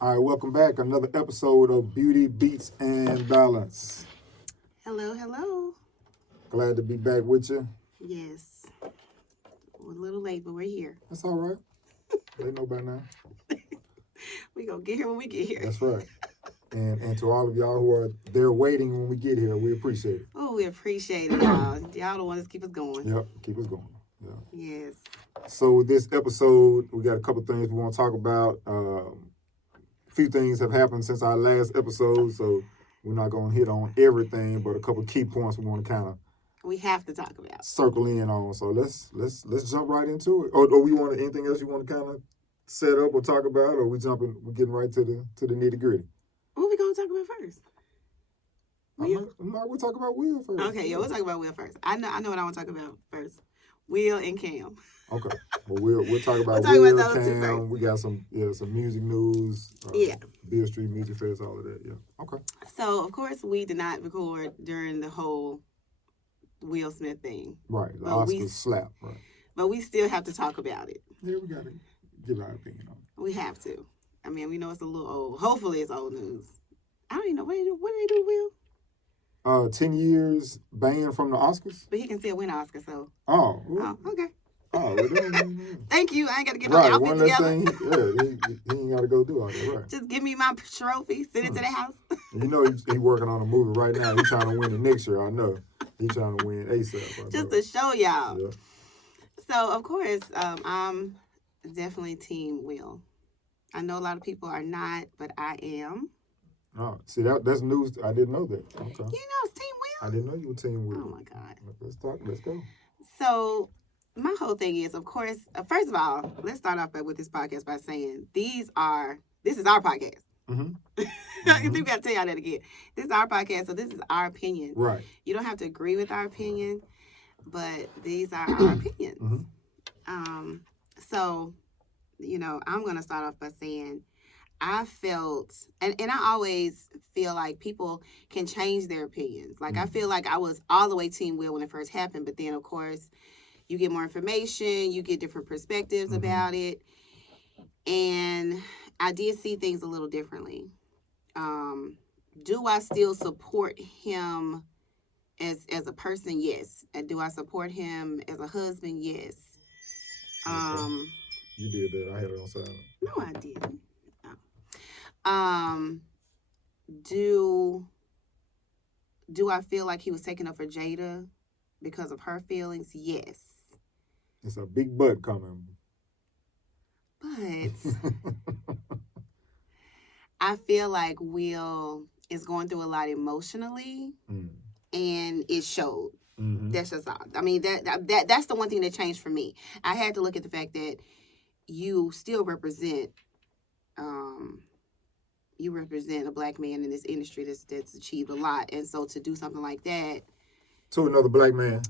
All right, welcome back. Another episode of Beauty, Beats, and Balance. Hello, hello. Glad to be back with you. Yes. We're a little late, but we're here. That's all right. They know by now. We gonna get here when we get here. That's right. And to all of y'all who are there waiting when we get here, we appreciate it. Oh, we appreciate it, y'all. Y'all the ones that keep us going. Yep, keep us going. Yeah. Yes. So this episode, we got a couple things we want to talk about. A few things have happened since our last episode, so we're not going to hit on everything, but a couple key points we want to kind of We have to talk about. circle in on. So let's jump right into it. Or we want anything else you want to kind of set up or talk about, or we're getting right to the nitty gritty. What we gonna talk about first? Will? We'll talk about Will first. Okay, yeah, we'll talk about Will first. I know what I want to talk about first. Will and Cam. Okay, well we'll talk about We'll Will, talk about those two Cam. first. We got some music news. Yeah. Beale Street Music Fest, all of that. Yeah. Okay. So of course we did not record during the whole Will Smith thing. Right. The But Oscar slap. Right. But we still have to talk about it. Yeah, we gotta give our opinion on it. We have to. I mean, we know it's a little old. Hopefully it's old news. I don't even know. What did they do, Will? 10 years banned from the Oscars. But he can still win an Oscar, so. Oh. Oh, okay. Oh, well, Thank you. I ain't got to get right. no One outfit less together. thing. He ain't got to go do all that. Right. Just give me my trophy. Send it to the house. You know he working on a movie right now. He's trying to win it next year. I know. He's trying to win ASAP. Just to show y'all. Yeah. So, of course, I'm definitely Team Will. I know a lot of people are not, but I am. Oh, see that's news. I didn't know that. Okay. You know, it's Team Will. I didn't know you were Team Will. Oh, my God. Let's talk. Let's go. So, my whole thing is, of course, first of all, let's start off with this podcast by saying this is our podcast. Mm-hmm. I think we got to tell y'all that again. This is our podcast, so this is our opinion. Right. You don't have to agree with our opinion, but these are our opinions. Mm-hmm. So, I'm going to start off by saying I felt, and I always feel like people can change their opinions. Like, I feel like I was all the way Team Will when it first happened, but then, of course, you get more information, you get different perspectives about it, and I did see things a little differently. Do I still support him as a person? Yes. And do I support him as a husband? Yes. Okay. You did that. I had it on silent. No, I didn't. No. Do I feel like he was taking up for Jada because of her feelings? Yes. It's a big butt coming. But I feel like Will is going through a lot emotionally, and it showed. Mm-hmm. That's just all. I mean, that's the one thing that changed for me. I had to look at the fact that you still represent a black man in this industry that's achieved a lot, and so to do something like that to another black man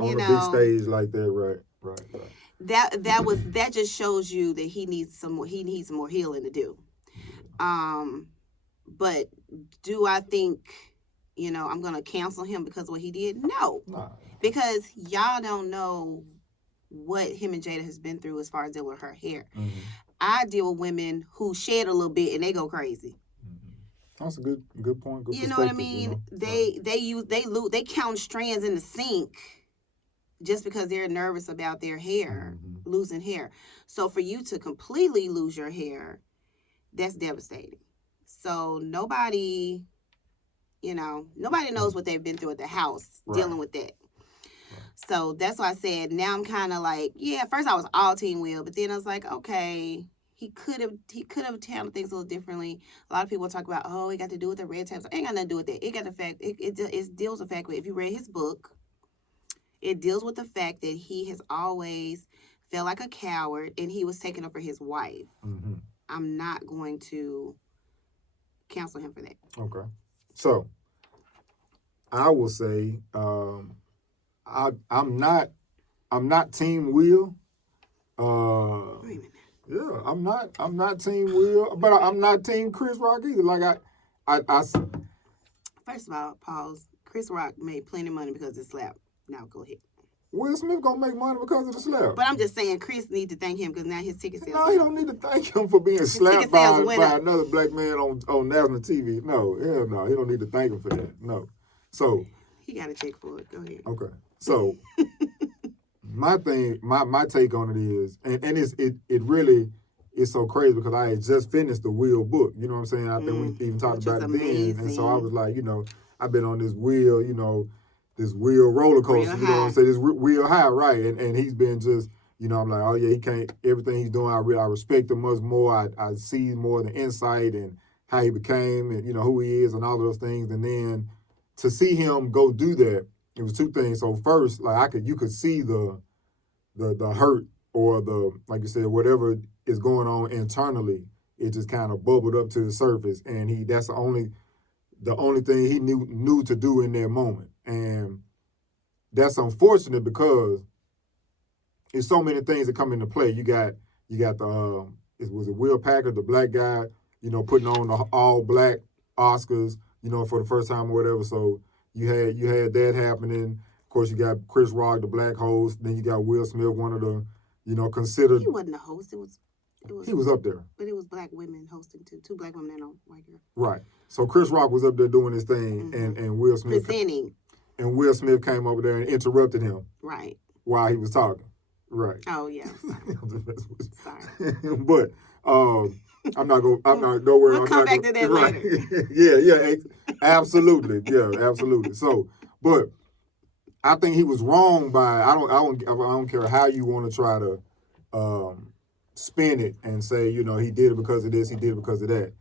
on a big stage like that, right. That just shows you that he needs some more healing to do. But do I think I'm gonna cancel him because of what he did? No. Nah. Because y'all don't know what him and Jada has been through as far as dealing with her hair. Mm-hmm. I deal with women who shed a little bit and they go crazy. Mm-hmm. That's a good point. Good you know what I mean? They count strands in the sink just because they're nervous about their hair, losing hair. So for you to completely lose your hair, that's devastating. So nobody knows what they've been through at the house dealing with that. Right. So that's why I said now I'm kind of like, yeah, first I was all Team Will, but then I was like, okay, he could have handled things a little differently. A lot of people talk about, it got to do with the red tabs. It ain't got nothing to do with that. It got the fact, it deals with the fact that if you read his book, it deals with the fact that he has always felt like a coward and he was taking up for his wife. Mm-hmm. I'm not going to cancel him for that. Okay. So, I will say, I'm not Team Will. Wait a minute. Yeah, I'm not Team Will, but I'm not Team Chris Rock either. Like I First of all, pause. Chris Rock made plenty of money because of the slap. Now go ahead. Will Smith gonna make money because of the slap. But I'm just saying, Chris need to thank him because now his ticket sales. No, he don't need to thank him for being slapped by another black man on national TV. No, hell no, he don't need to thank him for that. No, so he got a check for it. Go ahead. Okay, so my take on it is, and it really is so crazy because I had just finished the Will book. You know what I'm saying? I think we even talked about it then, and so I was like, I've been on this Will, this Will roller coaster. You know what I'm saying? This Will high, right? And he's been just, I'm like, oh yeah, he can't. Everything he's doing, I respect him much more. I see more of the insight and how he became, and who he is, and all of those things. And then to see him go do that, it was two things. So first, like you could see the hurt or the, like you said, whatever is going on internally. It just kind of bubbled up to the surface, and that's the only thing he knew to do in that moment. And that's unfortunate because there's so many things that come into play. You got the was it Will Packard, the black guy, putting on the all black Oscars, for the first time or whatever. So you had that happening. Of course, you got Chris Rock, the black host. Then you got Will Smith, one of the, considered. He wasn't a host. He was up there. But it was black women hosting too. Two black women and a white girl. Right. So Chris Rock was up there doing his thing, and Will Smith presenting. And Will Smith came over there and interrupted him. Right. While he was talking. Right. Oh yeah. Sorry. But I'm not. Don't worry. We'll come back to that later. Yeah. Absolutely. Yeah. Absolutely. So, but I think he was wrong by. I don't care how you want to try to spin it and say he did it because of this, he did it because of that.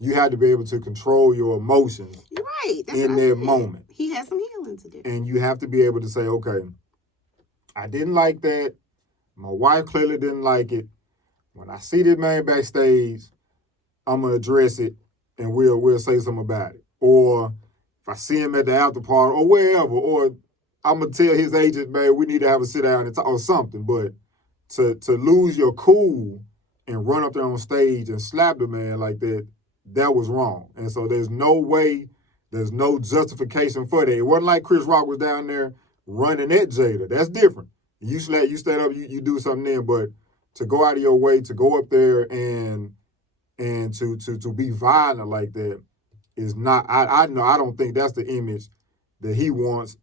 You had to be able to control your emotions. Right. That's in that moment. He has some healing to do. And you have to be able to say, okay, I didn't like that. My wife clearly didn't like it. When I see this man backstage, I'm gonna address it and we'll say something about it. Or if I see him at the after party or wherever, or I'm gonna tell his agent, man, we need to have a sit down and talk or something. But to lose your cool and run up there on stage and slap the man like that was wrong. And so there's no justification for that. It wasn't like Chris Rock was down there running at Jada. That's different. You stand up, you do something then, but to go out of your way to go up there and to be violent like that is not. I don't think that's the image that he wants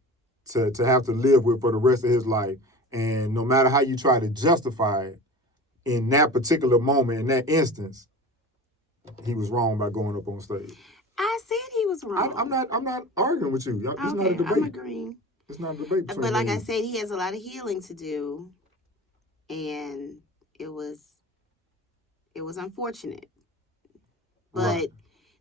to have to live with for the rest of his life. And no matter how you try to justify it, in that particular moment, in that instance, he was wrong by going up on stage. I said he was wrong. I'm not arguing with you. It's not a debate. I'm agreeing. It's not a debate. But like I said, he has a lot of healing to do, and it was unfortunate. But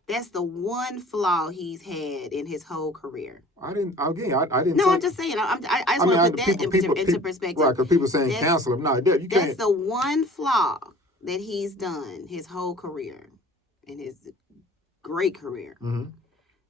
that's the one flaw he's had in his whole career. I didn't. No, I'm just saying. I just want to put that into perspective. Right, because people saying cancel him. No, you can't. That's the one flaw that he's done his whole career, in his great career. Mm-hmm.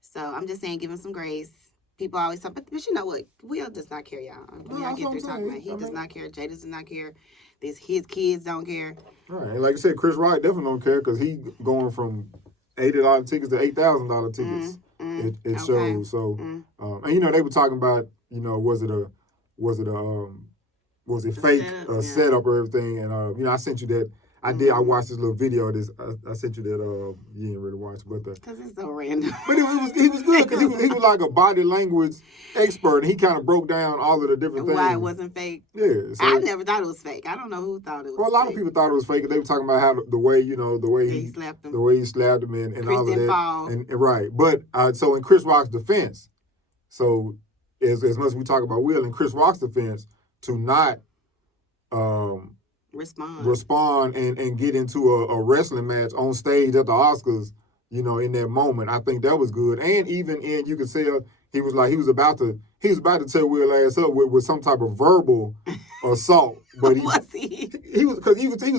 So I'm just saying, give him some grace. People always talk, but you know what? Will does not care, y'all. Y'all get through talking about. He does not care. Jada does not care. His kids don't care. Right, and like you said, Chris Rock definitely don't care because he going from $80 tickets to $8,000 tickets. It shows. So, and they were talking about, was it fake setup or everything? And I sent you that. I watched this little video. I sent you that. You didn't really watch, but because it's so random. But he was good because he was like a body language expert, and he kind of broke down all of the different things. Why it wasn't fake? Yeah, so I never thought it was fake. I don't know who thought it was. Well, a lot of people thought it was fake. They were talking about how the way he slapped him, and all of that, fall. and right. But so in Chris Rock's defense, so as much as we talk about Will, in Chris Rock's defense, to not respond and get into a wrestling match on stage at the Oscars, in that moment, I think that was good. And even you could tell he was about to tear Will ass up with some type of verbal assault. But he was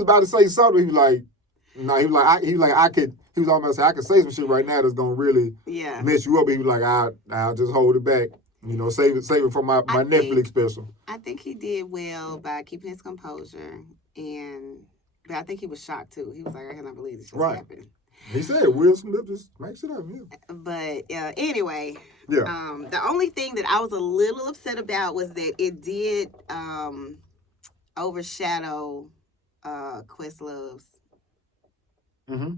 about to say something. He was like, no, he was like I could say some shit right now that's gonna really mess you up. He was like, I'll just hold it back. Save it for my Netflix special. I think he did well by keeping his composure, but I think he was shocked too. He was like, I cannot believe this just happened. He said Will Smith just makes it up, yeah. But anyway, Yeah. The only thing that I was a little upset about was that it did overshadow Questlove's. Mm-hmm.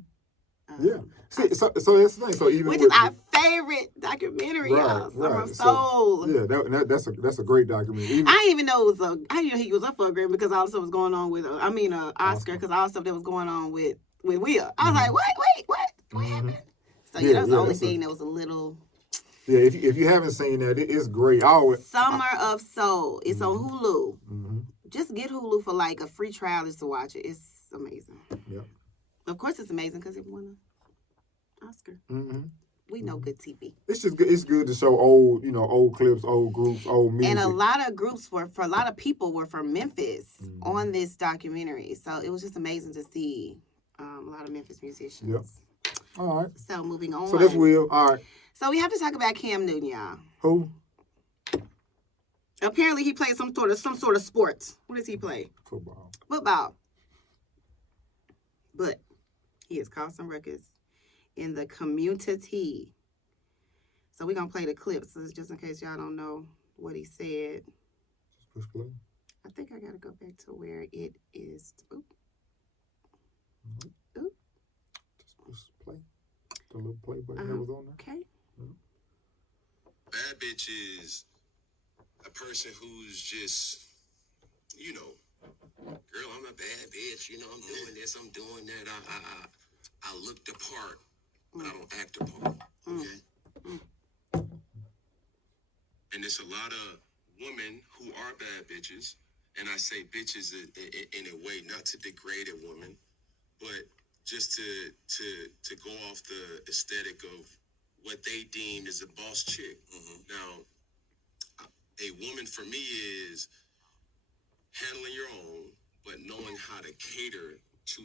Yeah. Um, See, so that's the thing. So even which is with our favorite documentary, y'all. Summer of Soul. So yeah, that's a great documentary. Even, I didn't even know it was I didn't know he was up for a Grammy because all the stuff was going on with Oscar because all the stuff that was going on with Will. I was like, what happened? So yeah, that was the only thing that was a little. Yeah, if you haven't seen that, it's great. Summer of Soul. It's on Hulu. Just get Hulu for like a free trial just to watch it. It's amazing. Yeah. Of course, it's amazing because it won an Oscar. We know good TV. It's just good. It's good to show old clips, old groups, old music. And a lot of groups for a lot of people were from Memphis on this documentary. So it was just amazing to see a lot of Memphis musicians. Yep. All right. So moving on. So that's Will. All right. So we have to talk about Cam Newton, y'all. Who? Apparently he plays some sort of sports. What does he play? Football. But he has caused some ruckus in the community. So we're going to play the clips just in case y'all don't know what he said. Push play. I think I got to go back to where it is. Oop. Just push play. The little play button that was on there. Okay. Bad bitch is a person who's just, girl, I'm a bad bitch. I'm doing this, I'm doing that. I look the part, but I don't act the part. Okay? And there's a lot of women who are bad bitches, and I say bitches in a way not to degrade a woman, but just to go off the aesthetic of what they deem as a boss chick. Now, a woman for me is handling your own, but knowing how to cater to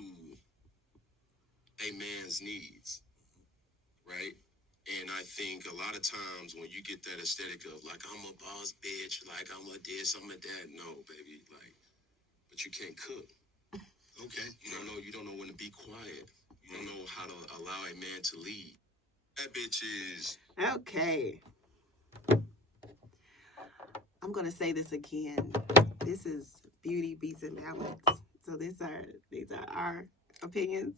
a man's needs, right? And I think a lot of times when you get that aesthetic of like, I'm a boss bitch, like I'm a this, I'm a that, no, baby, like, but you can't cook. Okay. You don't know when to be quiet. You don't know how to allow a man to lead. That bitch is... Okay. I'm going to say this again. This is Beauty, Beats, and Balance. So these are our opinions.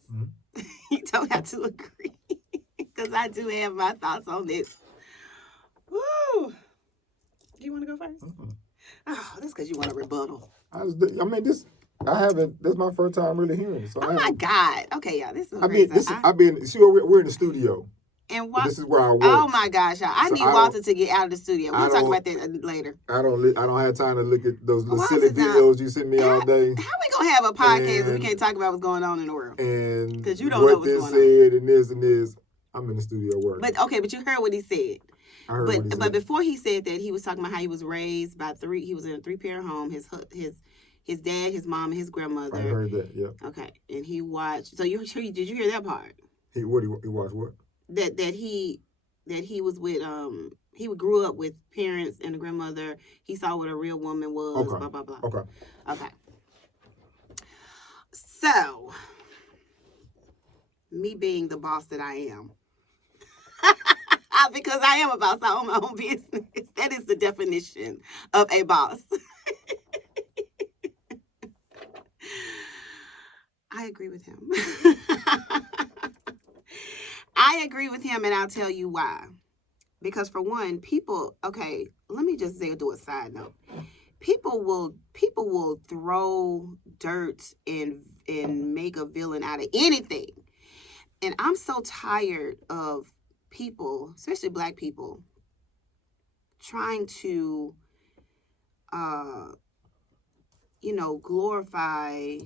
You don't have to agree. Because I do have my thoughts on this. Woo! Do you want to go first? Oh, that's because you want a rebuttal. This is my first time really hearing it. So oh my God. Okay, y'all. This is we're in the studio. And this is where I work. Oh my gosh, y'all. I need Walter to get out of the studio. We'll talk about that later. I don't have time to look at those little silly videos you send me all day. How we gonna have a podcast if we can't talk about what's going on in the world? And because you don't know what's going on. What this said and this. I'm in the studio working. But you heard what he said. I heard what he said. But before he said that, he was talking about how he was raised by three. He was in a 3-parent home. His dad, his mom, and his grandmother. I heard that. Yeah. Okay, and he watched. So did you hear that part? He watched what? That he was with he grew up with parents and a grandmother. He saw what a real woman was. Okay. Blah blah blah. Okay. So, me being the boss that I am, because I am a boss, I own my own business. That is the definition of a boss. I agree with him. I agree with him, and I'll tell you why. Because for one, let me just do a side note. People will throw dirt and make a villain out of anything. And I'm so tired of people, especially Black people, trying to glorify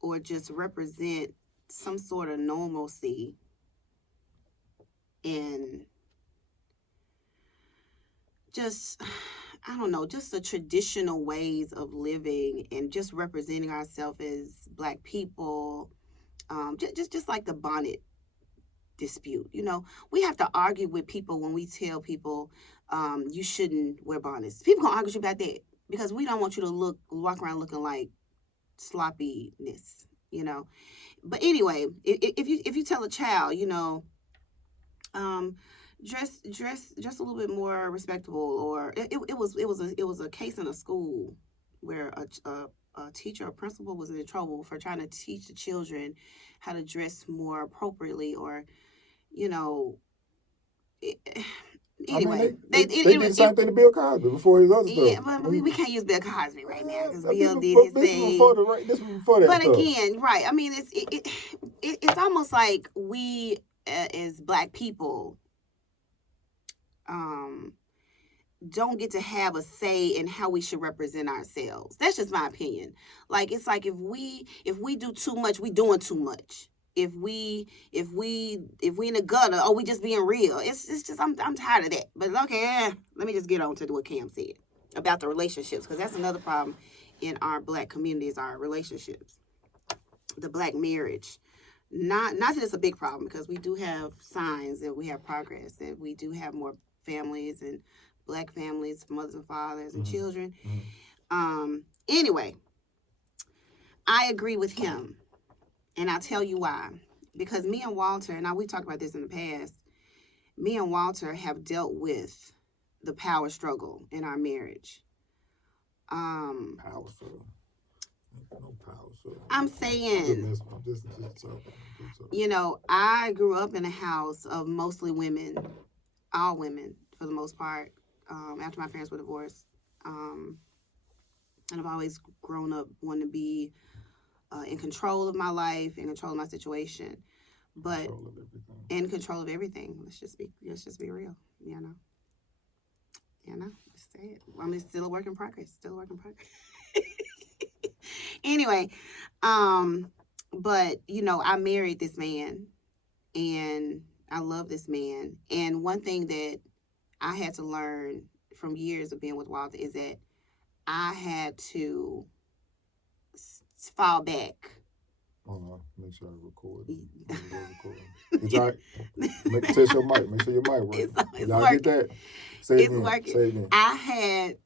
or just represent some sort of normalcy and just, I don't know, just the traditional ways of living and just representing ourselves as Black people. Just like the bonnet dispute. We have to argue with people when we tell people you shouldn't wear bonnets. People gonna argue with you about that because we don't want you to walk around looking like sloppiness, But anyway, if you tell a child, dress just a little bit more respectable. Or it was a case in a school where a teacher or principal was in trouble for trying to teach the children how to dress more appropriately, or you know it, anyway, they did the same thing to Bill Cosby before his other yeah, stuff. but we can't use Bill Cosby right now because This Bill was did his this was thing. before the right. This was before that But stuff. again, right? I mean, it's almost like we as Black people don't get to have a say in how we should represent ourselves. That's just my opinion. Like, it's like if we do too much, we doing too much. If we in the gutter, oh, we just being real. It's just I'm tired of that. But okay, let me just get on to what Cam said about the relationships, because that's another problem in our Black community is our relationships, the Black marriage. Not that it's a big problem, because we do have signs that we have progress, that we do have more families and Black families, mothers and fathers and children. Anyway, I agree with him, and I'll tell you why. Because me and Walter, and we talked about this in the past, me and Walter have dealt with the power struggle in our marriage. Power struggle. No power struggle. I'm saying, you know, I grew up in a house of mostly women, all women for the most part, after my parents were divorced. And I've always grown up wanting to be in control of my life, in control of my situation, but in control of everything. Let's just be real, you know. Just say it. I mean, still a work in progress. Anyway, but you know, I married this man, and I love this man. And one thing that I had to learn from years of being with Walter is that I had to fall back. Hold on, make sure I record. Test your mic. Make sure your mic works. It's Y'all working. get that? Say it again. Working. Say it again. I had,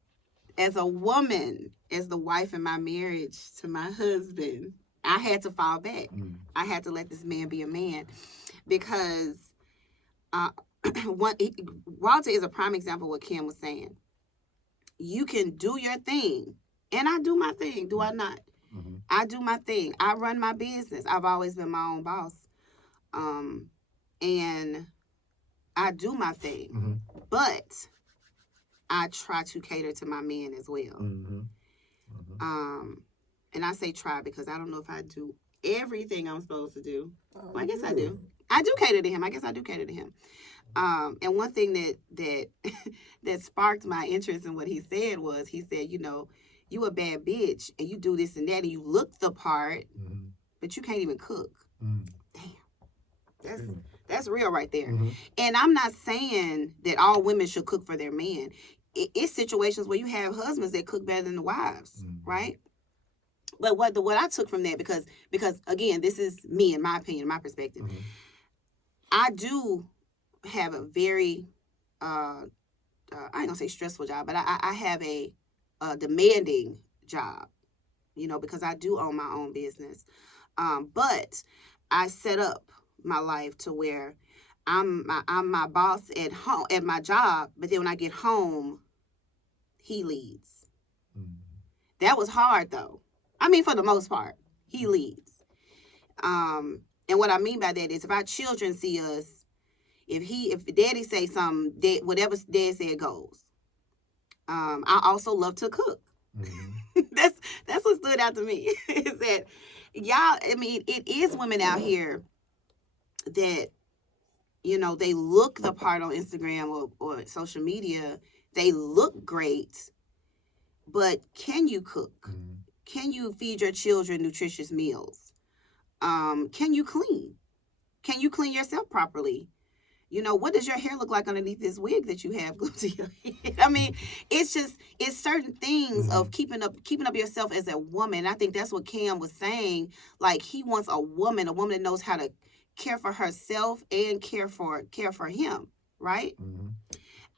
as a woman, as the wife in my marriage to my husband, I had to fall back. I had to let this man be a man, because Walter is a prime example of what Kim was saying. You can do your thing, and I do my thing, do I not? I do my thing. I run my business. I've always been my own boss. And I do my thing. But I try to cater to my man as well. And I say try because I don't know if I do everything I'm supposed to do. Well, I guess I do. I do cater to him. I guess I do cater to him. And one thing that sparked my interest in what he said was, he said, you know, you a bad bitch and you do this and that and you look the part, but you can't even cook. Damn. That's real right there. And I'm not saying that all women should cook for their man. It's situations where you have husbands that cook better than the wives, right? But what I took from that, because again, this is me, in my opinion, my perspective. I do have a very, I ain't gonna say stressful job, but I have a demanding job, you know, because I do own my own business. But I set up my life to where I'm my boss at home, at my job, but then when I get home, he leads. That was hard though. I mean, for the most part, he leads. And what I mean by that is, if our children see us, if daddy say something, whatever dad said goes. I also love to cook. That's what stood out to me. Is that y'all? I mean, it is women out here that, you know, they look the part on Instagram or social media. They look great, but can you cook? Can you feed your children nutritious meals? Can you clean? Can you clean yourself properly? You know, what does your hair look like underneath this wig that you have glued to your head? I mean, it's certain things of keeping up yourself as a woman. I think that's what Cam was saying. Like, he wants a woman that knows how to care for herself and care for him, right?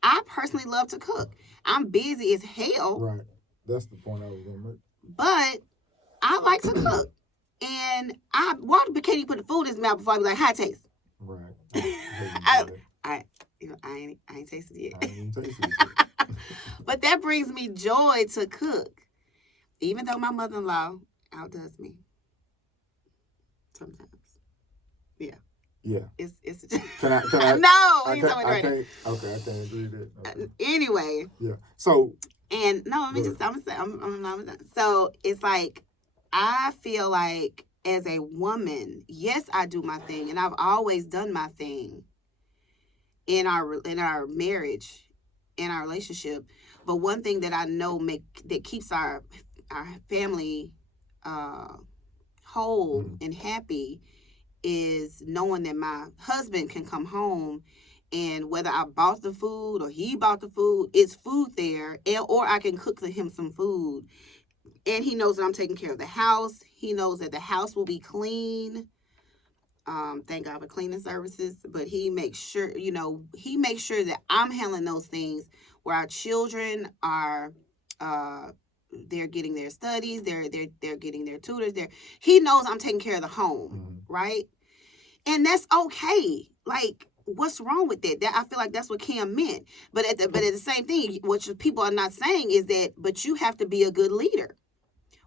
I personally love to cook. I'm busy as hell. Right. That's the point I was going to make. But I like to cook. And Walter can't even put the food in his mouth before I be like, how it tastes? Right. I ain't tasted it I yet. ain't tasted it yet. But that brings me joy to cook. Even though my mother-in-law outdoes me sometimes. Yeah. Yeah. It's Can I? no, I he's can't. talking I right now. can't. Okay, I can't agree with that. Okay. Anyway, Yeah. So. and no, let me Go just, I'm not done. So it's like, I feel like as a woman, yes, I do my thing, and I've always done my thing in our marriage, in our relationship. But one thing that I know that keeps our family whole and happy is knowing that my husband can come home, and whether I bought the food or he bought the food, it's food there, or I can cook him some food. And he knows that I'm taking care of the house. He knows that the house will be clean. Thank God for cleaning services. But he makes sure, that I'm handling those things, where our children are, they're getting their studies, they're getting their tutors. He knows I'm taking care of the home, right? And that's okay. Like, what's wrong with that? I feel like that's what Cam meant. But at the same thing, what people are not saying is that, but you have to be a good leader.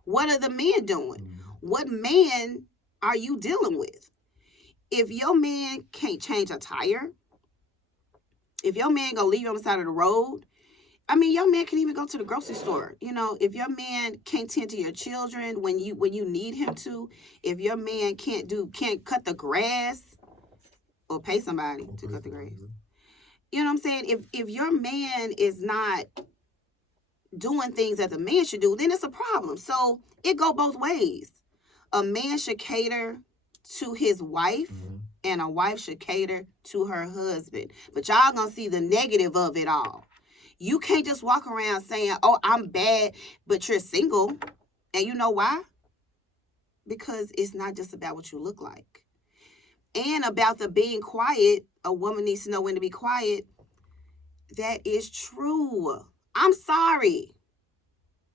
What are the men doing? What man are you dealing with? If your man can't change a tire, if your man gonna leave you on the side of the road, I mean, your man can even go to the grocery store. If your man can't tend to your children when you need him to, if your man can't cut the grass or pay somebody to cut the grass, you know what I'm saying? If your man is not doing things that the man should do, then it's a problem. So it go both ways. A man should cater to his wife, and a wife should cater to her husband. But y'all gonna see the negative of it all. You can't just walk around saying, oh, I'm bad, but you're single. And you know why? Because it's not just about what you look like. And about the being quiet, a woman needs to know when to be quiet. That is true. I'm sorry.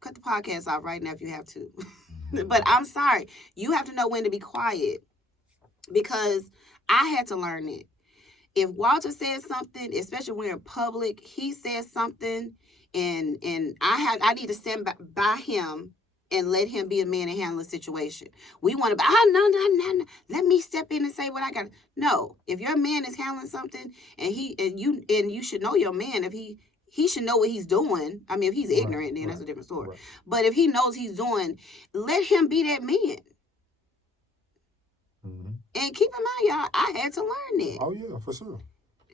Cut the podcast off right now if you have to. But I'm sorry. You have to know when to be quiet, because I had to learn it. If Walter says something, especially when we're in public, he says something, and I need to stand by him and let him be a man and handle the situation. We want to be, no. Let me step in and say what I got. No, if your man is handling something, and you should know your man, if he should know what he's doing. I mean, if he's ignorant, then that's a different story. Right. But if he knows he's doing, let him be that man. And keep in mind, y'all, I had to learn it. Oh, yeah, for sure.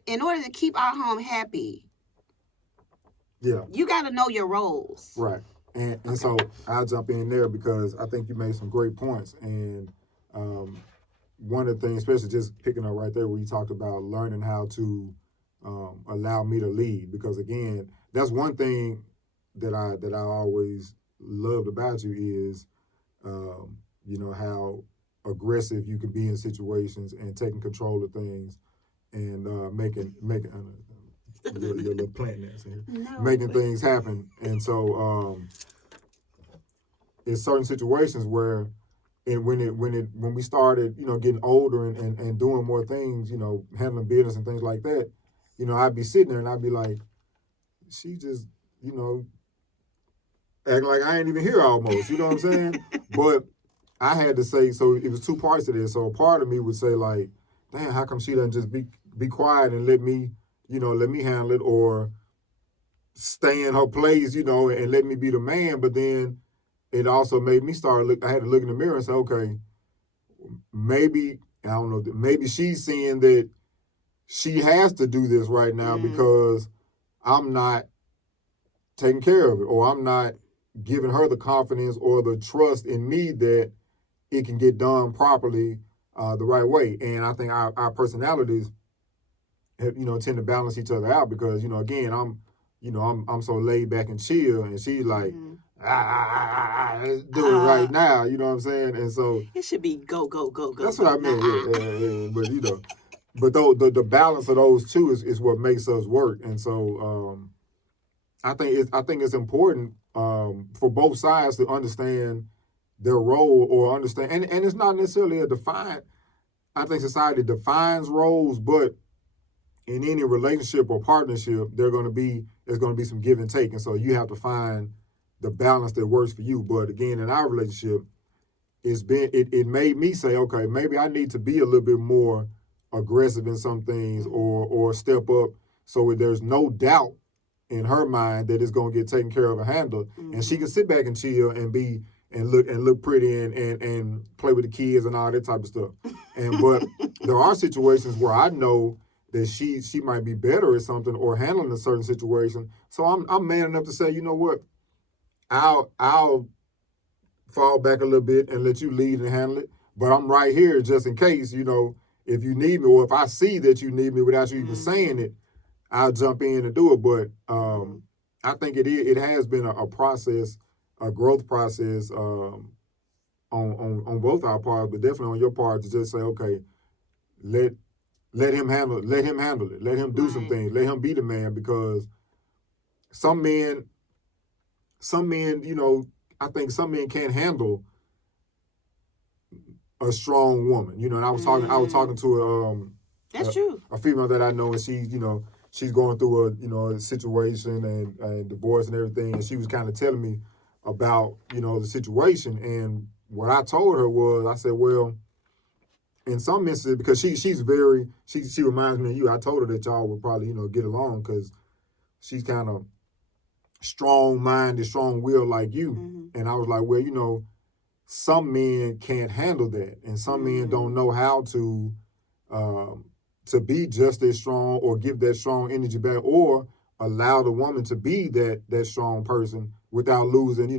In order to keep our home happy, you got to know your roles. Right. And so I'll jump in there, because I think you made some great points. And one of the things, especially just picking up right there where you talked about learning how to allow me to lead. Because, again, that's one thing that I always loved about you is, how aggressive you can be in situations and taking control of things and making your little plant dance here, making things happen. And so in certain situations where, and when we started, getting older and doing more things, handling business and things like that, I'd be sitting there and I'd be like, she just, acting like I ain't even here almost, you know what I'm saying? But I had to say, so it was two parts to this. So a part of me would say, like, damn, how come she doesn't just be quiet and let me handle it, or stay in her place, and let me be the man. But then it also made me I had to look in the mirror and say, okay, maybe, I don't know, maybe she's seeing that she has to do this right now because I'm not taking care of it, or I'm not giving her the confidence or the trust in me that it can get done properly, the right way. And I think our personalities have, tend to balance each other out, because, again, I'm so laid back and chill, and she's like, let's do it right now, you know what I'm saying? And so it should be go. That's what I meant. Yeah. But but the balance of those two is what makes us work. And so I think it's important for both sides to understand their role, or understand, and it's not necessarily a defined. I think society defines roles, but in any relationship or partnership, there's going to be some give and take, and so you have to find the balance that works for you. But again, in our relationship, it made me say, okay, maybe I need to be a little bit more aggressive in some things, or step up, so there's no doubt in her mind that it's going to get taken care of and handled, and she can sit back and chill and be and look pretty and play with the kids and all that type of stuff. But there are situations where I know that she might be better at something or handling a certain situation. So I'm man enough to say, you know what, I'll fall back a little bit and let you lead and handle it. But I'm right here just in case, if you need me, or if I see that you need me without you even saying it, I'll jump in and do it. But I think it has been a process, a growth process, on both our parts, but definitely on your part, to just say, okay, let him handle it. Let him handle it. Let him do some things. Let him be the man, because some men, I think some men can't handle a strong woman. And I was talking to That's true. A female that I know, and she's going through a situation and divorce and everything, and she was kind of telling me about the situation. And what I told her was, I said, well, in some instances, because she reminds me of you. I told her that y'all would probably get along, because she's kind of strong-minded, strong-willed like you. And I was like, well, some men can't handle that, and some men don't know how to be just as strong, or give that strong energy back, or allow the woman to be that strong person without losing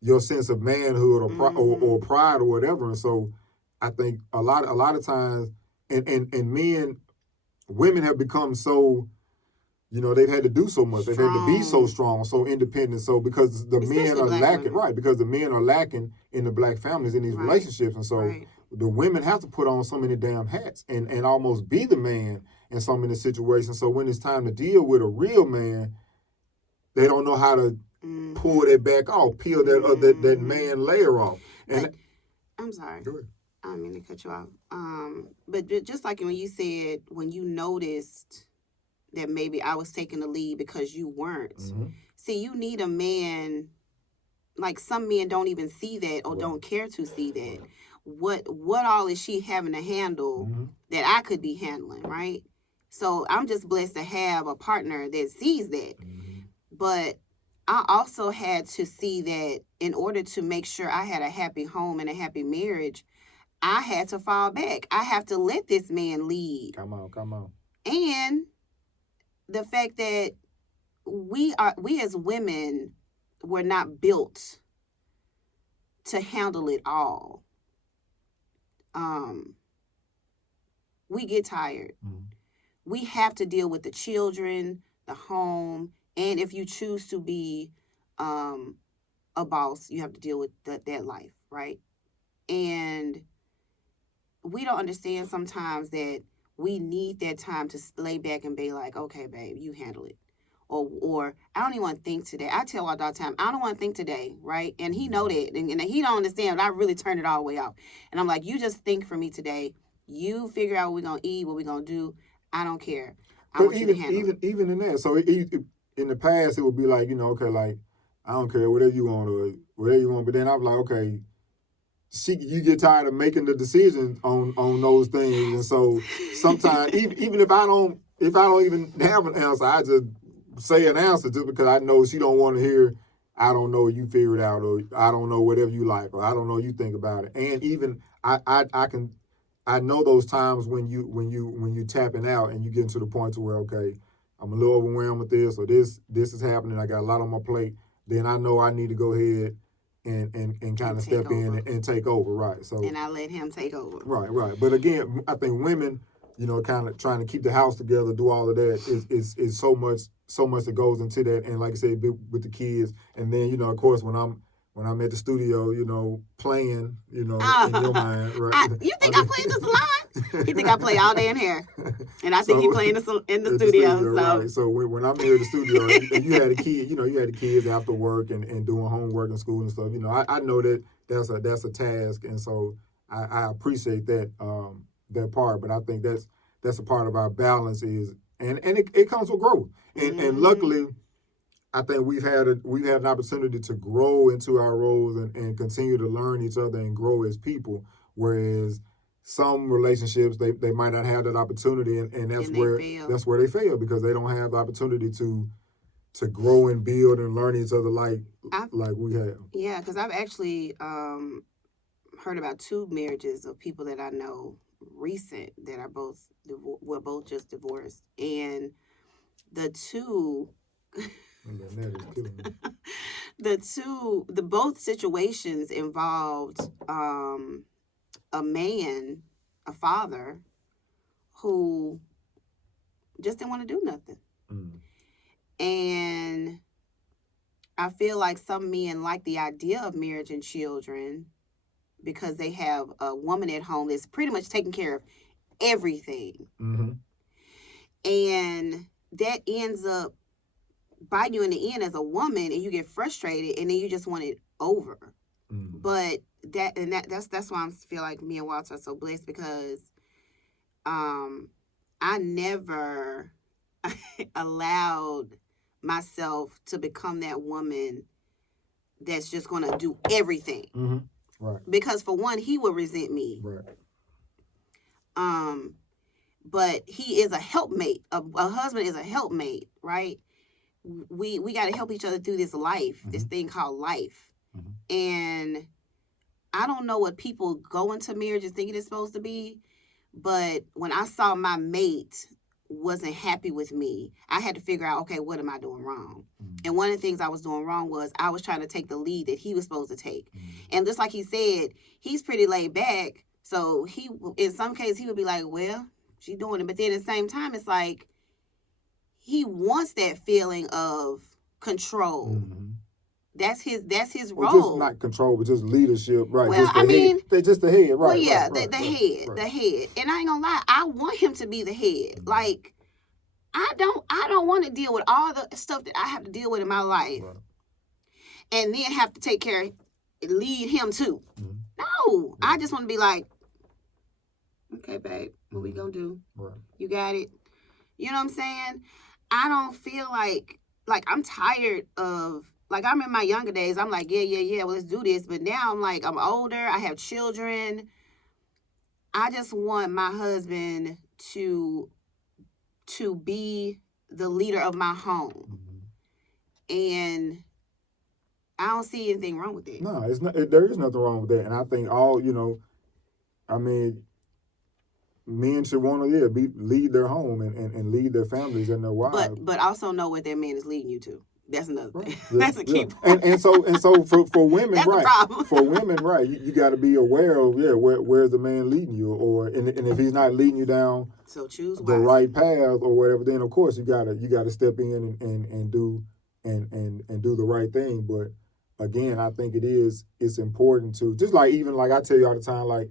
your sense of manhood or pride or whatever. And so I think a lot of times, and women have become so, they've had to do so much. They've had to be so strong, so independent. So because the men are lacking, right? Because the men are lacking in the black families in these relationships, and so the women have to put on so many damn hats and almost be the man in so many situations. So when it's time to deal with a real man, they don't know how to pull that back off, peel that man layer off. And I'm sorry. Go ahead. I don't mean to cut you off. But just like when you said, when you noticed that maybe I was taking the lead because you weren't. See, you need a man. Like, some men don't even see that, or don't care to see that. What all is she having to handle that I could be handling, right? So I'm just blessed to have a partner that sees that. But I also had to see that in order to make sure I had a happy home and a happy marriage, I had to fall back. I have to let this man lead. Come on. And the fact that we as women were not built to handle it all. We get tired. We have to deal with the children, the home, and if you choose to be a boss, you have to deal with that life, right? And we don't understand sometimes that we need that time to lay back and be like, okay, babe, you handle it. Or I don't even want to think today. I tell all the time, I don't want to think today, right? And he know that, and he don't understand, but I really turn it all the way off. And I'm like, you just think for me today. You figure out what we're gonna eat, what we're gonna do. I don't care. I want you to handle it. Even in that, so in the past it would be like, okay, like, I don't care, whatever you want, or whatever you want. But then I'm like, okay, you get tired of making the decisions on those things, and so sometimes even if I don't even have an answer, I just say an answer just because I know she don't want to hear, I don't know, you figure it out, or I don't know, whatever you like, or I don't know, you think about it. And even I know those times when you tapping out and you get to the point to where, okay, I'm a little overwhelmed with this, or this is happening, I got a lot on my plate, then I know I need to go ahead and kind of step in and take over, right? So, and I let him take over. Right. But again, I think women, kind of trying to keep the house together, do all of that is so much that goes into that. And like I said, with the kids, and then of course when I'm at the studio, playing, in your mind, right? You think I play in the salon? He think I play all day in here, and I think he play in the studio. So, right. So when I'm here at the studio, and you had a kid, you had the kids after work and doing homework and school and stuff. I know that's a task, and so I appreciate that part. But I think that's a part of our balance is, and it comes with growth. And luckily, I think we've had an opportunity to grow into our roles and continue to learn each other and grow as people. Whereas some relationships they might not have that opportunity, and that's where they fail because they don't have the opportunity to grow and build and learn each other like we have. Yeah, because I've actually heard about 2 marriages of people that I know recent that are both just divorced, and the 2 the both situations involved a man, a father, who just didn't want to do nothing. And I feel like some men like the idea of marriage and children because they have a woman at home that's pretty much taking care of everything. And that ends up biting you in the end as a woman, and you get frustrated, and then you just want it over. But that's why I feel like me and Walter are so blessed because I never allowed myself to become that woman that's just going to do everything. Right. Because for one, he would resent me. Right. But he is a helpmate. A husband is a helpmate, right? We got to help each other through this life, this thing called life. And I don't know what people go into marriages thinking it's supposed to be, but when I saw my mate wasn't happy with me, I had to figure out, okay, what am I doing wrong? And one of the things I was doing wrong was I was trying to take the lead that he was supposed to take. And just like he said, he's pretty laid back. So he, in some cases, he would be like, well, she's doing it. But then at the same time, it's like he wants that feeling of control. That's his role. Just not control, but just leadership, right? Well, They're just the head, right? Well, yeah, right, the head. And I ain't gonna lie, I want him to be the head. Like, I don't want to deal with all the stuff that I have to deal with in my life, and then have to take care, lead him too. No, I just want to be like, okay, babe, what we gonna do? Right. You got it. You know what I'm saying? I don't feel like I'm tired of. Like, I'm in my younger days, I'm like, yeah, well, let's do this. But now I'm like, I'm older, I have children. I just want my husband to be the leader of my home. And I don't see anything wrong with it. No, it's not. There is nothing wrong with that. And I think men should want to lead their home and lead their families and their wives. But also know what that man is leading you to. That's another thing. Yeah, That's a key point. And so for women, that's right? The problem. For women, right? You got to be aware of where's the man leading you, and if he's not leading you down choose the right path or whatever, then of course you gotta step in and do the right thing. But again, I think it's important to just even I tell you all the time, like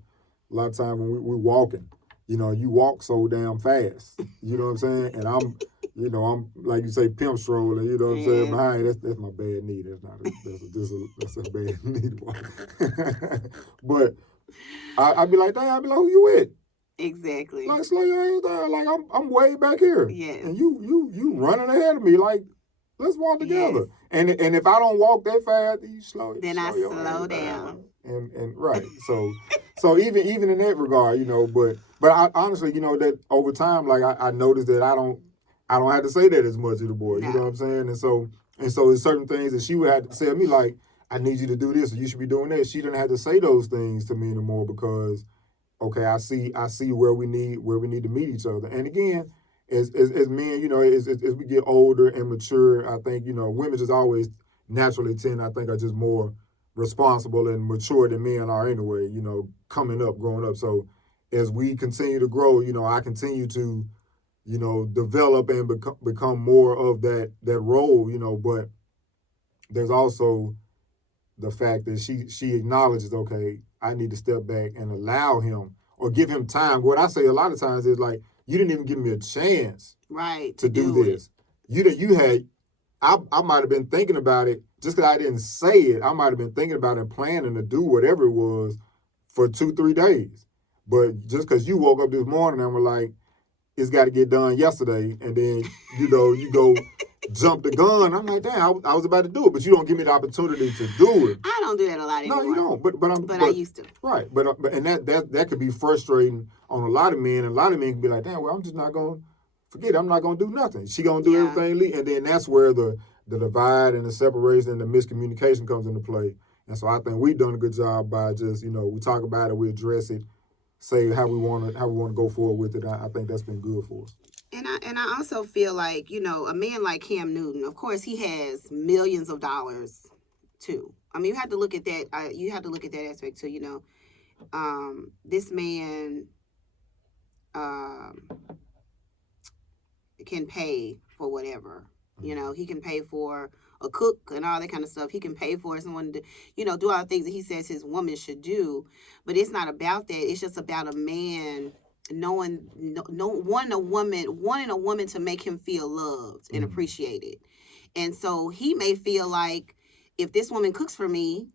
a lot of time when we're walking, you walk so damn fast, you know what I'm saying, and I'm like you say, pimp strolling, you know what I'm saying, behind. That's my bad knee. That's a bad knee to walk. But I'd be like, who you with? Exactly. Like, slow your ass down. Like, I'm way back here. Yes. And you running ahead of me. Like, let's walk together. Yes. And if I don't walk that fast, you slow. Then I slow down. And right. So even in that regard, but I honestly, that over time, like I noticed that I don't have to say that as much to the boy. No. You know what I'm saying? And so there's certain things that she would have to say to me, like, I need you to do this, or you should be doing that. She didn't have to say those things to me anymore because, okay, I see where we need to meet each other. And again, as men, as we get older and mature, I think, women just always naturally are just more responsible and mature than men are anyway, growing up. So as we continue to grow, I continue to develop and become more of that role, but there's also the fact that she acknowledges, okay, I need to step back and allow him or give him time. What I say a lot of times is like, you didn't even give me a chance to do this. I might have been thinking about it just because I didn't say it. I might have been thinking about it and planning to do whatever it was for 2-3 days. But just because you woke up this morning and were like, it's got to get done yesterday, and then you go jump the gun. I'm like, damn, I was about to do it, but you don't give me the opportunity to do it. I don't do that a lot anymore. No, you don't. But I used to. Right, but and that could be frustrating on a lot of men. And a lot of men can be like, damn, well, I'm just not gonna forget it. I'm not gonna do nothing. She gonna do everything, and then that's where the divide and the separation and the miscommunication comes into play. And so I think we've done a good job by just we talk about it, we address it, say how we want to go forward with it. I think that's been good for us. And I also feel like a man like Cam Newton, of course, he has millions of dollars too. I mean, you have to look at that. You have to look at that aspect too. This man can pay for whatever. He can pay for a cook and all that kind of stuff. He can pay for someone to, do all the things that he says his woman should do. But it's not about that. It's just about a man wanting a woman to make him feel loved and appreciated. And so he may feel like if this woman cooks for me,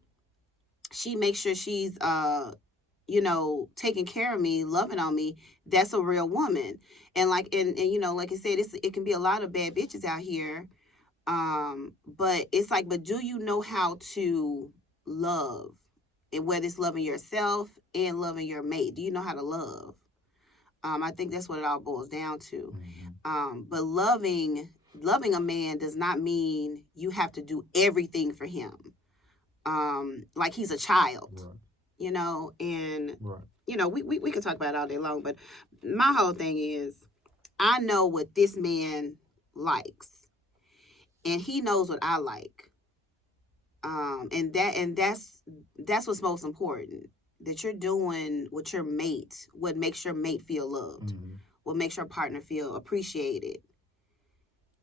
she makes sure she's taking care of me, loving on me, that's a real woman. And like like I said, it can be a lot of bad bitches out here. But it's like, but do you know how to love? And whether it's loving yourself and loving your mate, do you know how to love? I think that's what it all boils down to. But loving a man does not mean you have to do everything for him. Like he's a child. Right. And right. We could talk about it all day long, but my whole thing is I know what this man likes. And he knows what I like. And that's what's most important. That you're doing what your mate, what makes your mate feel loved, what makes your partner feel appreciated.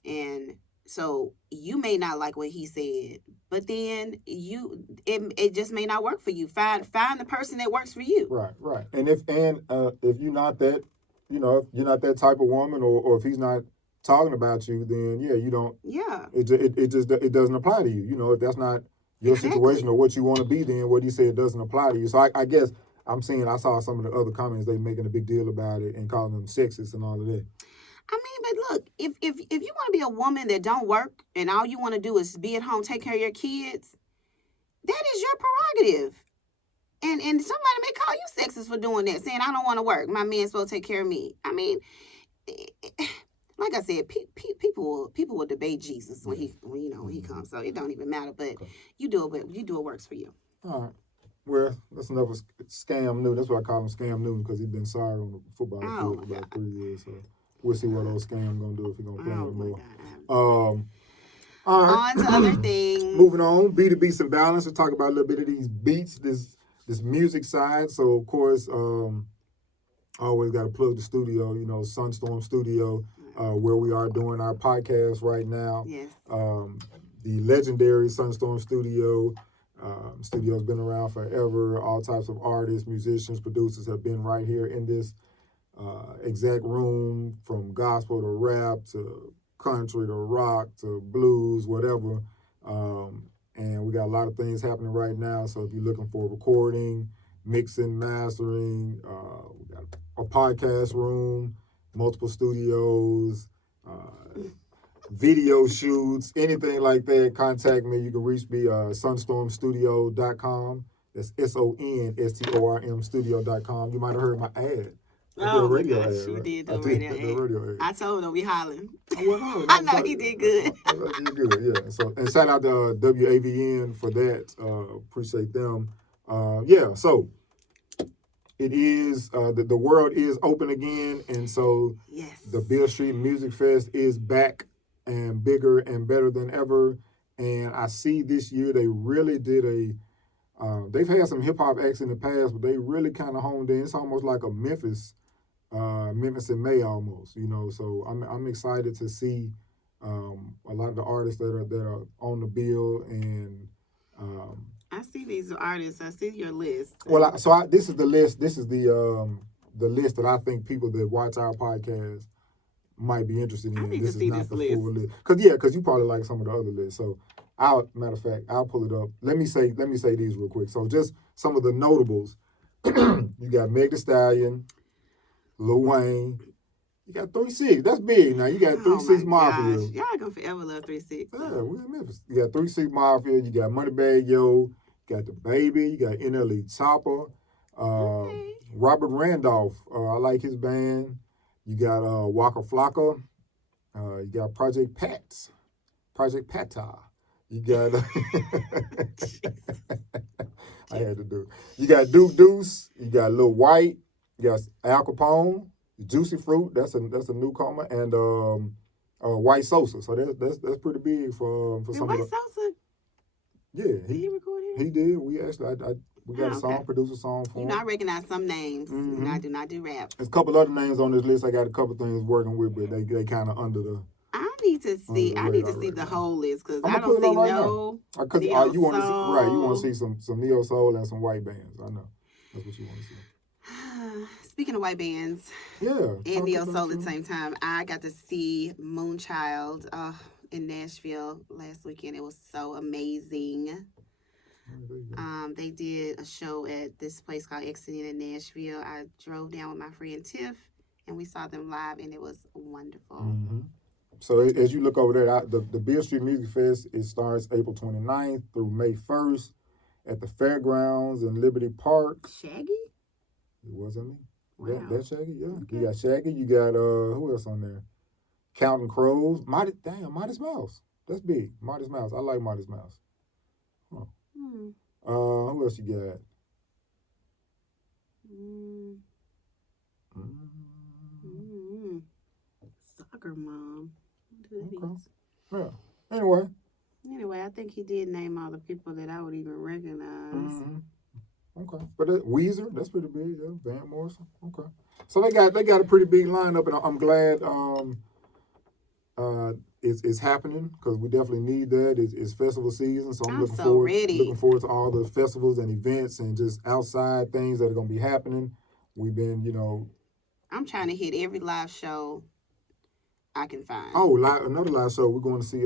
And so you may not like what he said, but then it just may not work for you. Find the person that works for you. Right. And if you're not that, if you're not that type of woman, or if he's not talking about you, then you don't. Yeah. It doesn't apply to you. If that's not your situation or what you want to be, then what he said doesn't apply to you. So I guess I saw some of the other comments, they making a big deal about it and calling them sexist and all of that. I mean, but look, if you want to be a woman that don't work and all you want to do is be at home, take care of your kids, that is your prerogative. And somebody may call you sexist for doing that, saying I don't want to work. My man's supposed to take care of me. I mean, like I said, people will debate Jesus when he comes. So it don't even matter. But you do what works for you. All right. Well, that's another Scam Newton. That's why I call him Scam Newton, because he's been sorry on the football field for about 3 years. So we'll see what old Scam gonna do if he's gonna play anymore. All right. On to other things. Moving on, Beats Balance. We'll talk about a little bit of these beats, this music side. So of course, I always got to plug the studio. Sunstorm Studio, where we are doing our podcast right now. Yes. The legendary Sunstorm Studio. Studio's been around forever. All types of artists, musicians, producers have been right here in this exact room, from gospel to rap to country to rock to blues, whatever. And we got a lot of things happening right now. So if you're looking for recording, mixing, mastering, we got a podcast room, multiple studios, video shoots, anything like that, contact me. You can reach me, sunstormstudio.com. That's SONSTORM studio.com. You might have heard my ad. I did a radio ad. You did the radio ad. I told him don't be hollering. I know he did good. He did good, yeah. So, and shout out to WAVN for that. Appreciate them. So it is, the world is open again. And so the Beale Street Music Fest is back and bigger and better than ever. And I see this year they really did they've had some hip hop acts in the past, but they really kind of honed in. It's almost like a Memphis in May almost, So I'm excited to see a lot of the artists that are on the bill. And I see these artists. I see your list. Well, this is the list. This is the list that I think people that watch our podcast might be interested in. This is not the full list. Because you probably like some of the other lists. So matter of fact, I'll pull it up. Let me say these real quick. So just some of the notables. You got Meg Thee Stallion, Lil Wayne, You got 3-6. That's big now. You got 3-6 Mafia. Gosh. Y'all gonna forever love 3-6. Yeah, we in Memphis. You got 3-6 Mafia. You got Moneybag Yo. You got The Baby. You got NLE Chopper. Okay. Robert Randolph. I like his band. You got Waka Flocka. You got Project Pats. Project Pata. You got. I had to do it. You got Duke Deuce. You got Lil White. You got Al Capone. Juicy Fruit. That's a newcomer. And White Sosa. So that's pretty big for some White of the. Sosa. Yeah, Did he record here? he did. We actually we got a song, okay. produced a song for You him. know, I recognize some names, and I do not do rap. There's a couple other names on this list. I got a couple things working with, but they kind of under the. I need to see. I need to see the whole list because I don't see no. Because you want to see right. You want to see some neo soul and some white bands. I know that's what you want to see. Speaking of white bands, yeah, and neo soul at the same time, I got to see Moonchild in Nashville last weekend. It was so amazing. They did a show at this place called Exodus in Nashville. I drove down with my friend Tiff, and we saw them live, and it was wonderful. Mm-hmm. So as you look over there, the Beale Street Music Fest, it starts April 29th through May 1st at the Fairgrounds in Liberty Park. Shaggy? It wasn't me. Wow. That Shaggy, yeah. Okay. You got Shaggy. You got who else on there? Counting Crows. Modest Mouse. That's big. Modest Mouse. I like Modest Mouse. Huh. Who else you got? Soccer Mom. Okay. Yeah. Anyway, I think he did name all the people that I would even recognize. Mm-hmm. Okay. But Weezer, that's pretty big. Yeah. Van Morrison. Okay. So they got a pretty big lineup, and I'm glad it's happening because we definitely need that. It's festival season, so I'm looking forward to all the festivals and events and just outside things that are going to be happening. We've been, I'm trying to hit every live show I can find. Oh, another live show. We're going to see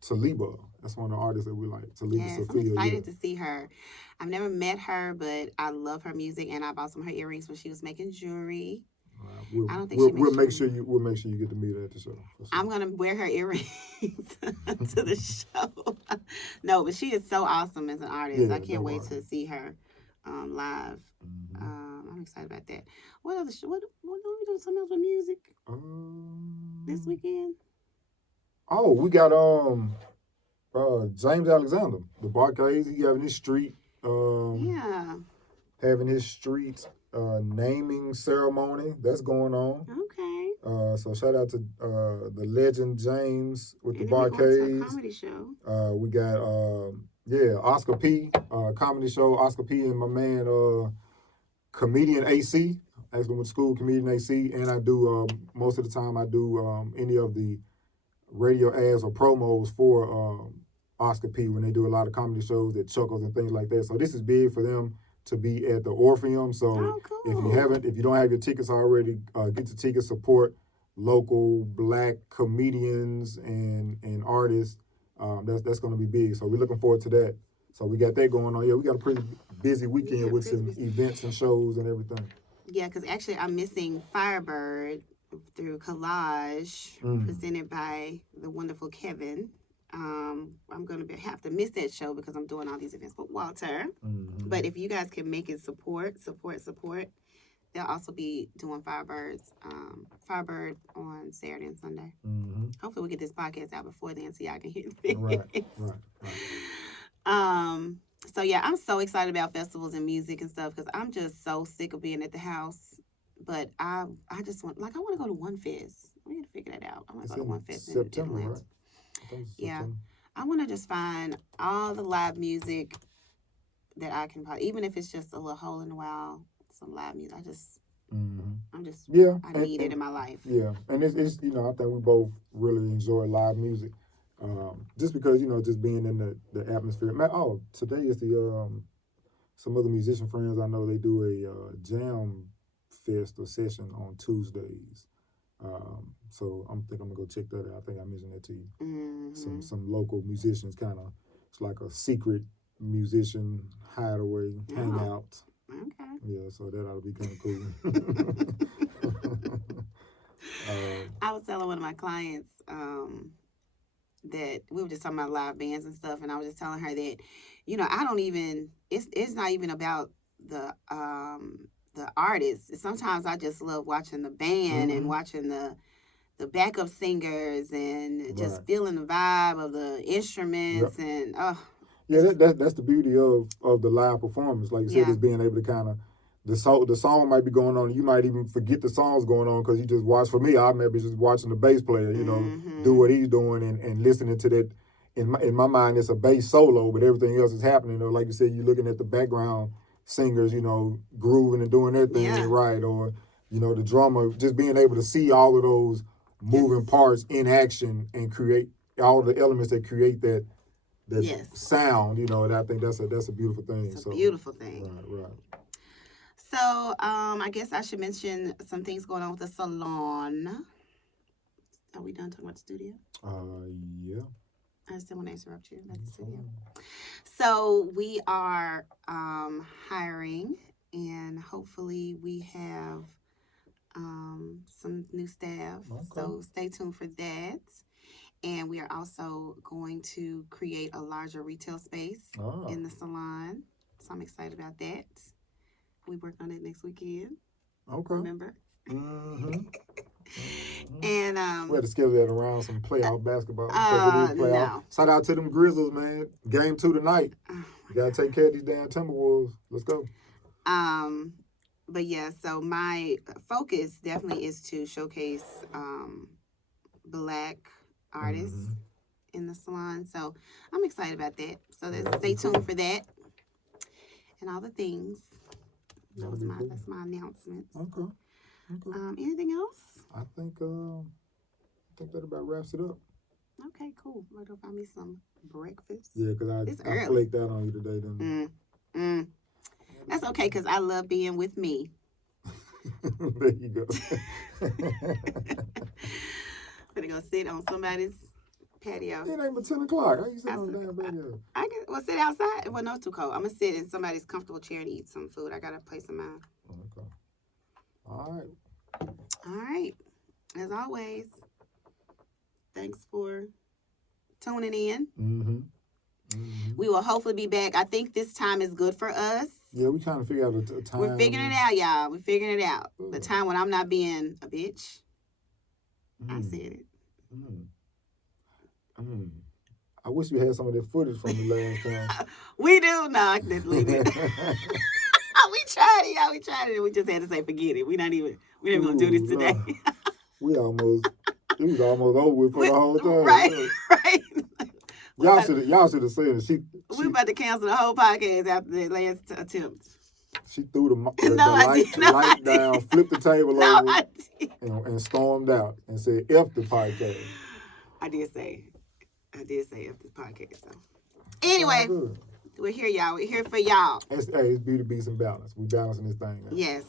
Taliba. That's one of the artists that we like. Taliba yes, Sophia. I'm excited to see her. I've never met her, but I love her music, and I bought some of her earrings when she was making jewelry. I don't think we'll make sure you get to meet her at the show. Sure. I'm gonna wear her earrings to the show. No, but she is so awesome as an artist. Yeah, I can't wait to see her live. Mm-hmm. I'm excited about that. What other what are we doing? Something else with music this weekend? Oh, we got James Alexander, the Barcades. He having his street. Having his street naming ceremony that's going on. Okay. So shout out to the legend James with and the Barcades. Comedy show. We got Oscar P. Comedy show. Oscar P. and my man comedian AC. Actually went to school comedian AC, and I do most of the time I do any of the radio ads or promos for Oscar P. when they do a lot of comedy shows at Chuckles and things like that. So this is big for them to be at the Orpheum. So cool. if you don't have your tickets already, get your tickets. Support local Black comedians and artists. That's going to be big. So we're looking forward to that. So we got that going on. Yeah, we got a pretty busy weekend with some events and shows and everything. Yeah, because actually I'm missing Firebird through Collage presented by the wonderful Kevin. I'm going to have to miss that show because I'm doing all these events with Walter. Mm-hmm. But if you guys can make it support. They'll also be doing Firebird on Saturday and Sunday. Mm-hmm. Hopefully we get this podcast out before then so y'all can hear it. Right. So yeah, I'm so excited about festivals and music and stuff because I'm just so sick of being at the house. But I just want to go to One Fest. We need to figure that out. I want to go to One Fest in September, Atlanta. right? Yeah, I want to just find all the live music that I can probably, even if it's just a little hole in the wall, some live music. I need it in my life. Yeah, and it's I think we both really enjoy live music, just because just being in the atmosphere. Today is the some other musician friends I know, they do a jam fest or session on Tuesdays. So I'm gonna go check that out. I think I mentioned that to you. Mm-hmm. Some local musicians, it's like a secret musician hideaway hangout. Okay. Yeah, so that ought to be kind of cool. I was telling one of my clients that we were just talking about live bands and stuff, and I was just telling her that, I don't even. It's not even about the artist. Sometimes I just love watching the band and watching the backup singers and just Right. feeling the vibe of the instruments and Yeah, that's the beauty of the live performance. Like you said, is being able to kind of the song might be going on. You might even forget the song's going on because you just watch. For me, I maybe just watching the bass player, do what he's doing and listening to that. In my mind, it's a bass solo, but everything else is happening. Like you said, you're looking at the background singers, grooving and doing their thing right, or the drummer, just being able to see all of those moving parts in action and create all the elements that create that sound, and I think that's a beautiful thing. It's a beautiful thing. Right. So, I guess I should mention some things going on with the salon. Are we done talking about the studio? Yeah. I just didn't want to interrupt you about the studio. So we are hiring, and hopefully we have some new staff. Okay. So stay tuned for that. And we are also going to create a larger retail space in the salon. So I'm excited about that. We work on it next weekend. Okay. Remember? Mm-hmm. And we had to schedule that around some playoff basketball. No. Shout out to them Grizzlies, man. Game 2 tonight. You gotta take care of these damn Timberwolves. Let's go. But yeah, so my focus definitely is to showcase Black artists in the salon. So I'm excited about that. So stay tuned for that and all the things. That's my announcements. Okay. Anything else? I think that about wraps it up. Okay, cool. I'm gonna go find me some breakfast. Yeah, because I flaked out on you today, didn't I? That's okay, because I love being with me. There you go. Gonna go sit on somebody's patio. It ain't but 10 o'clock. How you sitting on the damn patio? I can sit outside. Well, no, too cold. I'm gonna sit in somebody's comfortable chair and eat some food. I got a place of mine. Okay. All right. As always, thanks for tuning in. We will hopefully be back. I think this time is good for us. Yeah, we trying to figure out a time. We're figuring it out, y'all. We're figuring it out. The time when I'm not being a bitch. I said it. I wish we had some of that footage from the last time. We do. No, I can delete it. We tried it, y'all. We tried it. We just had to say, forget it. We're not even going to do this today. It was almost over with for the whole time. Right. Y'all should have seen it. We're about to cancel the whole podcast after the last attempt. She threw the light down, flipped the table over, and stormed out and said, F the podcast. I did say F the podcast. So. Anyway, we're here, y'all. We're here for y'all. It's beauty, beats, and balance. We balancing this thing out. Yes.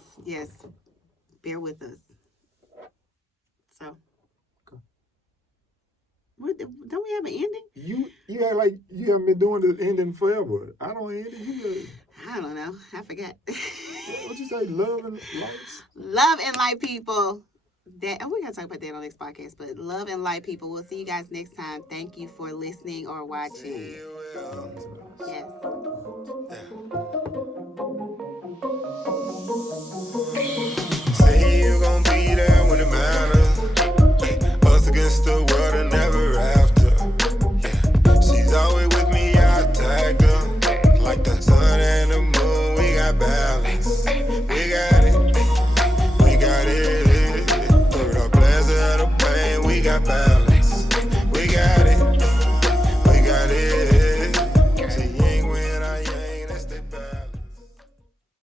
Bear with us. So. Don't we have an ending? You act like you haven't been doing the ending forever. I don't end it. I don't know. I forgot. What you say? Love and lights? Love and light people. We gotta talk about that on next podcast. But love and light people. We'll see you guys next time. Thank you for listening or watching. Yes.